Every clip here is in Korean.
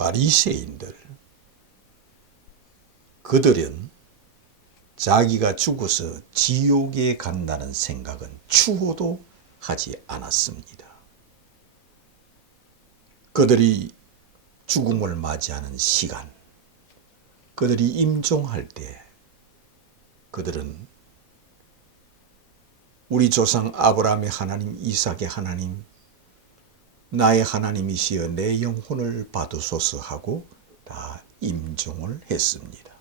바리새인들, 그들은 자기가 죽어서 지옥에 간다는 생각은 추호도 하지 않았습니다. 그들이 죽음을 맞이하는 시간, 그들이 임종할 때 그들은 우리 조상 아브라함의 하나님, 이삭의 하나님, 나의 하나님이시여 내 영혼을 받으소서 하고 다 임종을 했습니다.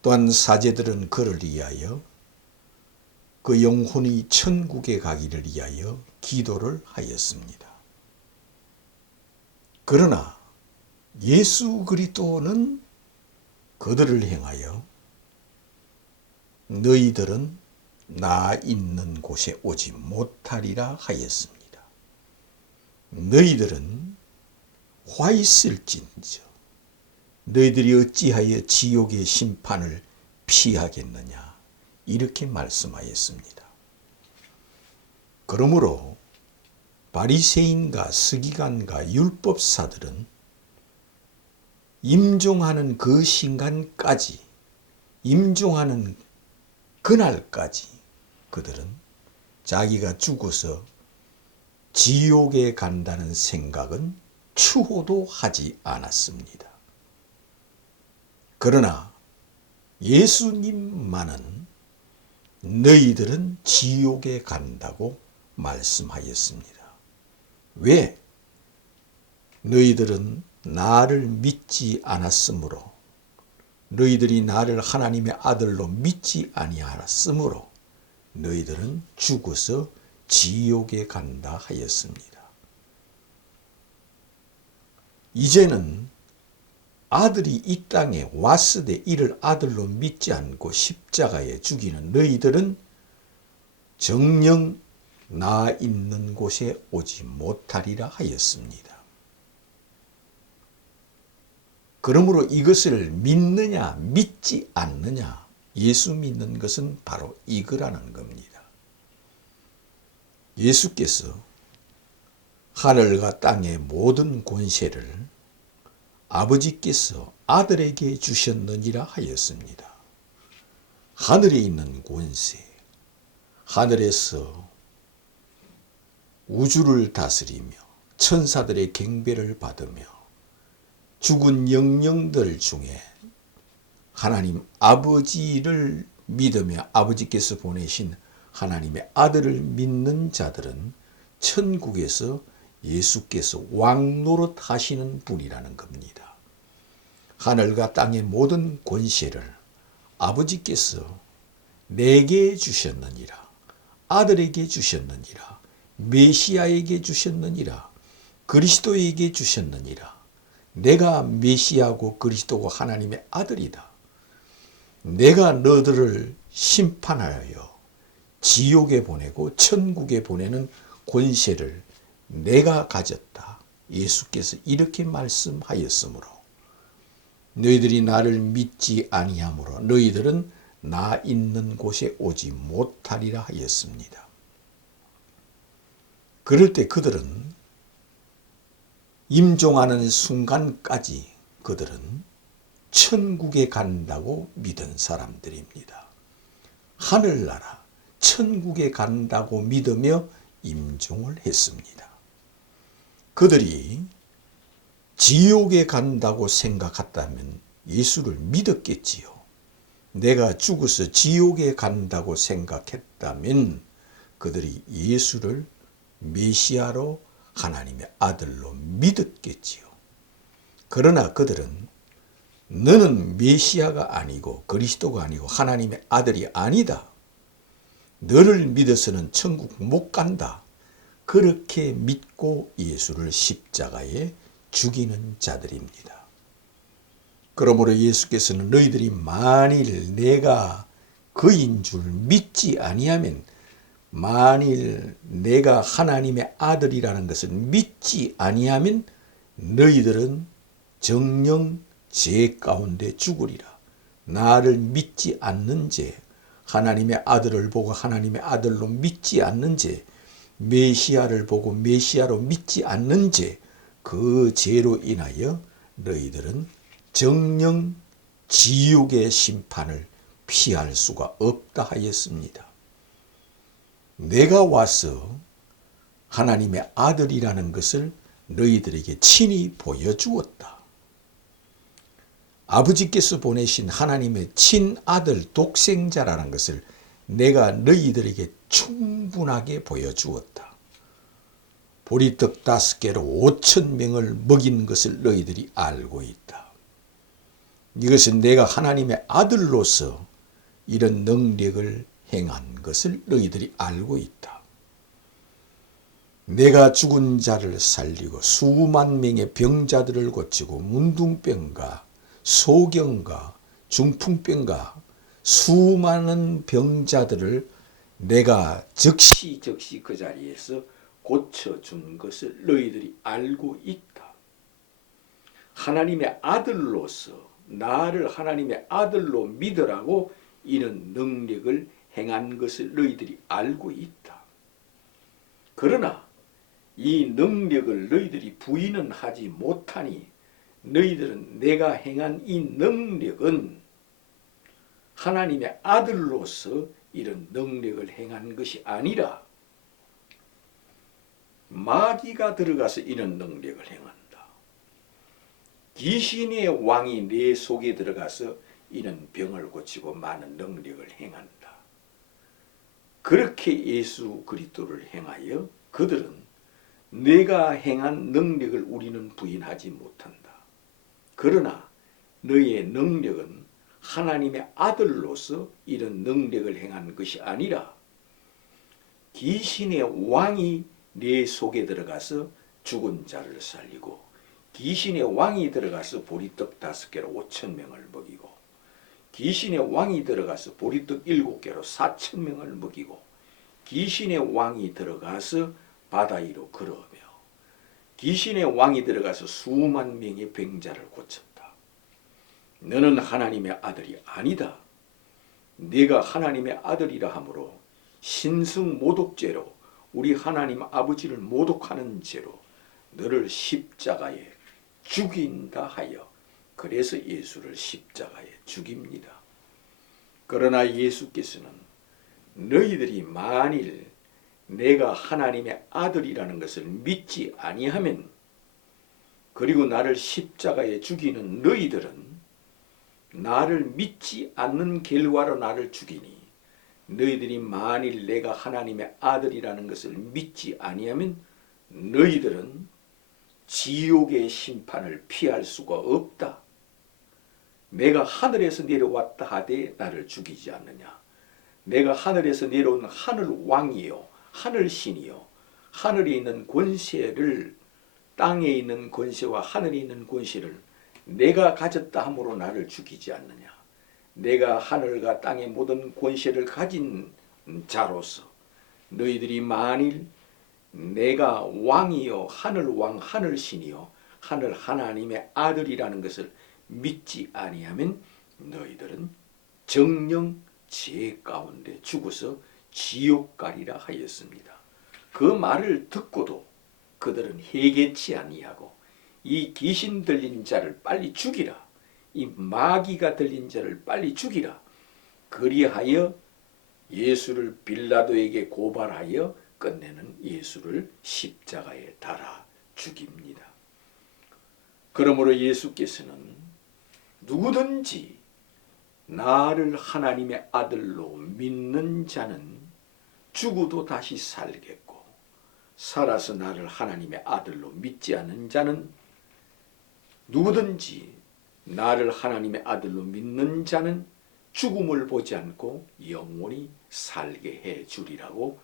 또한 사제들은 그를 위하여 그 영혼이 천국에 가기를 위하여 기도를 하였습니다. 그러나 예수 그리스도는 그들을 향하여 너희들은 나 있는 곳에 오지 못하리라 하였습니다. 너희들은 화 있을진저 너희들이 어찌하여 지옥의 심판을 피하겠느냐 이렇게 말씀하였습니다. 그러므로 바리새인과 서기관과 율법사들은 임종하는 그 순간까지, 임종하는 그날까지 그들은 자기가 죽어서 지옥에 간다는 생각은 추호도 하지 않았습니다. 그러나 예수님만은 너희들은 지옥에 간다고 말씀하였습니다. 왜? 너희들은 나를 믿지 않았으므로, 너희들이 나를 하나님의 아들로 믿지 아니하였으므로 너희들은 죽어서 지옥에 간다 하였습니다. 이제는 아들이 이 땅에 왔을 때 이를 아들로 믿지 않고 십자가에 죽이는 너희들은 정녕 나 있는 곳에 오지 못하리라 하였습니다. 그러므로 이것을 믿느냐 믿지 않느냐, 예수 믿는 것은 바로 이거라는 겁니다. 예수께서 하늘과 땅의 모든 권세를 아버지께서 아들에게 주셨느니라 하였습니다. 하늘에 있는 권세, 하늘에서 우주를 다스리며 천사들의 경배를 받으며 죽은 영령들 중에 하나님 아버지를 믿으며 아버지께서 보내신 하나님의 아들을 믿는 자들은 천국에서 예수께서 왕노릇 하시는 분이라는 겁니다. 하늘과 땅의 모든 권세를 아버지께서 내게 주셨느니라, 아들에게 주셨느니라, 메시아에게 주셨느니라, 그리스도에게 주셨느니라. 내가 메시아고 그리스도고 하나님의 아들이다. 내가 너들을 심판하여 지옥에 보내고 천국에 보내는 권세를 내가 가졌다. 예수께서 이렇게 말씀하였으므로 너희들이 나를 믿지 아니하므로 너희들은 나 있는 곳에 오지 못하리라 하였습니다. 그럴 때 그들은 임종하는 순간까지 그들은 천국에 간다고 믿은 사람들입니다. 하늘나라 천국에 간다고 믿으며 임종을 했습니다. 그들이 지옥에 간다고 생각했다면 예수를 믿었겠지요. 내가 죽어서 지옥에 간다고 생각했다면 그들이 예수를 메시아로 하나님의 아들로 믿었겠지요. 그러나 그들은 너는 메시아가 아니고 그리스도가 아니고 하나님의 아들이 아니다. 너를 믿어서는 천국 못 간다. 그렇게 믿고 예수를 십자가에 죽이는 자들입니다. 그러므로 예수께서는 너희들이 만일 내가 그인 줄 믿지 아니하면, 만일 내가 하나님의 아들이라는 것을 믿지 아니하면 너희들은 정녕 죄 가운데 죽으리라. 나를 믿지 않는 죄, 하나님의 아들을 보고 하나님의 아들로 믿지 않는 죄, 메시아를 보고 메시아로 믿지 않는 죄, 그 죄로 인하여 너희들은 정령 지옥의 심판을 피할 수가 없다 하였습니다. 내가 와서 하나님의 아들이라는 것을 너희들에게 친히 보여주었다. 아버지께서 보내신 하나님의 친아들 독생자라는 것을 내가 너희들에게 충분하게 보여주었다. 보리떡 5개로 5,000명을 먹인 것을 너희들이 알고 있다. 이것은 내가 하나님의 아들로서 이런 능력을 행한 것을 너희들이 알고 있다. 내가 죽은 자를 살리고 수만 명의 병자들을 고치고 문둥병과 소경과 중풍병과 수많은 병자들을 내가 즉시 그 자리에서 고쳐준 것을 너희들이 알고 있다. 하나님의 아들로서 나를 하나님의 아들로 믿으라고 이런 능력을 행한 것을 너희들이 알고 있다. 그러나 이 능력을 너희들이 부인은 하지 못하니 너희들은 내가 행한 이 능력은 하나님의 아들로서 이런 능력을 행한 것이 아니라 마귀가 들어가서 이런 능력을 행한다. 귀신의 왕이 내 속에 들어가서 이런 병을 고치고 많은 능력을 행한다. 그렇게 예수 그리스도를 행하여 그들은 내가 행한 능력을 우리는 부인하지 못한다. 그러나 너의 능력은 하나님의 아들로서 이런 능력을 행한 것이 아니라 귀신의 왕이 내 속에 들어가서 죽은 자를 살리고 귀신의 왕이 들어가서 보리떡 5개로 5,000명을 먹이고 귀신의 왕이 들어가서 보리떡 7개로 4,000명을 먹이고 귀신의 왕이 들어가서 바다 위로 걸어오며 귀신의 왕이 들어가서 수만 명의 병자를 고쳤다. 너는 하나님의 아들이 아니다. 네가 하나님의 아들이라 하므로 신성 모독죄로 우리 하나님 아버지를 모독하는 죄로 너를 십자가에 죽인다 하여 그래서 예수를 십자가에 죽입니다. 그러나 예수께서는 너희들이 만일 내가 하나님의 아들이라는 것을 믿지 아니하면 그리고 나를 십자가에 죽이는 너희들은 나를 믿지 않는 결과로 나를 죽이니 너희들이 만일 내가 하나님의 아들이라는 것을 믿지 아니하면 너희들은 지옥의 심판을 피할 수가 없다. 내가 하늘에서 내려왔다 하되 나를 죽이지 않느냐. 내가 하늘에서 내려온 하늘 왕이요 하늘 신이요 하늘에 있는 권세를 땅에 있는 권세와 하늘에 있는 권세를 내가 가졌다 함으로 나를 죽이지 않느냐. 내가 하늘과 땅의 모든 권세를 가진 자로서 너희들이 만일 내가 왕이요 하늘 왕 하늘 신이요 하늘 하나님의 아들이라는 것을 믿지 아니하면 너희들은 정령 죄 가운데 죽어서 지옥 가리라 하였습니다. 그 말을 듣고도 그들은 회개치 아니하고 이 귀신 들린 자를 빨리 죽이라. 이 마귀가 들린 자를 빨리 죽이라. 그리하여 예수를 빌라도에게 고발하여 끝내는 예수를 십자가에 달아 죽입니다. 그러므로 예수께서는 누구든지 나를 하나님의 아들로 믿는 자는 죽어도 다시 살겠고 살아서 나를 하나님의 아들로 믿지 않는 자는 누구든지 나를 하나님의 아들로 믿는 자는 죽음을 보지 않고 영원히 살게 해 주리라고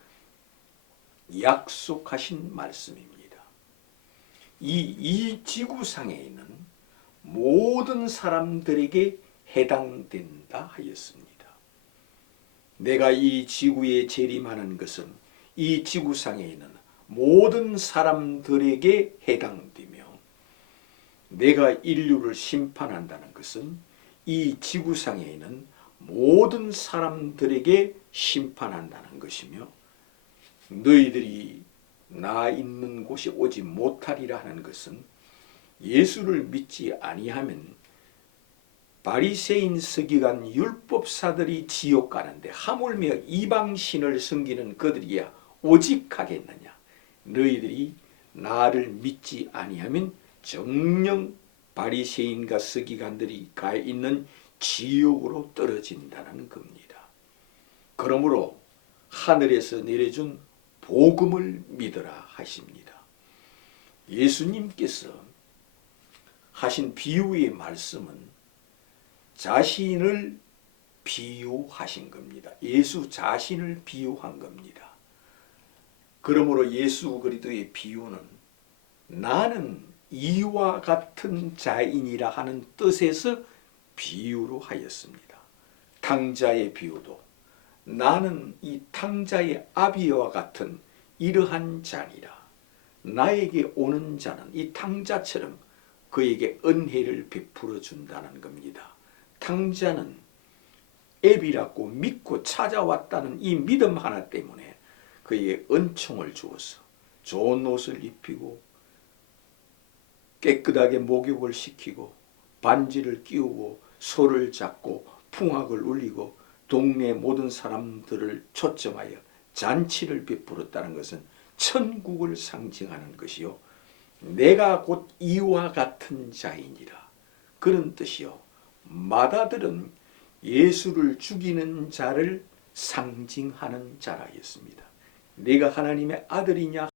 약속하신 말씀입니다. 이 지구상에 있는 모든 사람들에게 해당된다 하였습니다. 내가 이 지구에 재림하는 것은 이 지구상에 있는 모든 사람들에게 해당되며 내가 인류를 심판한다는 것은 이 지구상에 있는 모든 사람들에게 심판한다는 것이며 너희들이 나 있는 곳에 오지 못하리라 하는 것은 예수를 믿지 아니하면 바리새인 서기관 율법사들이 지옥 가는데 하물며 이방신을 섬기는 그들이야 오직 가겠느냐. 너희들이 나를 믿지 아니하면 정녕 바리새인과 서기관들이 가 있는 지옥으로 떨어진다는 겁니다. 그러므로 하늘에서 내려준 복음을 믿으라 하십니다. 예수님께서 하신 비유의 말씀은 자신을 비유하신 겁니다. 예수 자신을 비유한 겁니다. 그러므로 예수 그리스도의 비유는 나는 이와 같은 자이니라 하는 뜻에서 비유로 하였습니다. 탕자의 비유도 나는 이 탕자의 아비와 같은 이러한 자니라. 나에게 오는 자는 이 탕자처럼 그에게 은혜를 베풀어 준다는 겁니다. 탕자는 애비라고 믿고 찾아왔다는 이 믿음 하나 때문에 그에게 은총을 주어서 좋은 옷을 입히고 깨끗하게 목욕을 시키고 반지를 끼우고 소를 잡고 풍악을 울리고 동네 모든 사람들을 초청하여 잔치를 베풀었다는 것은 천국을 상징하는 것이요 내가 곧 이와 같은 자이니라 그런 뜻이요 마다들은 예수를 죽이는 자를 상징하는 자라였습니다. 내가 하나님의 아들이냐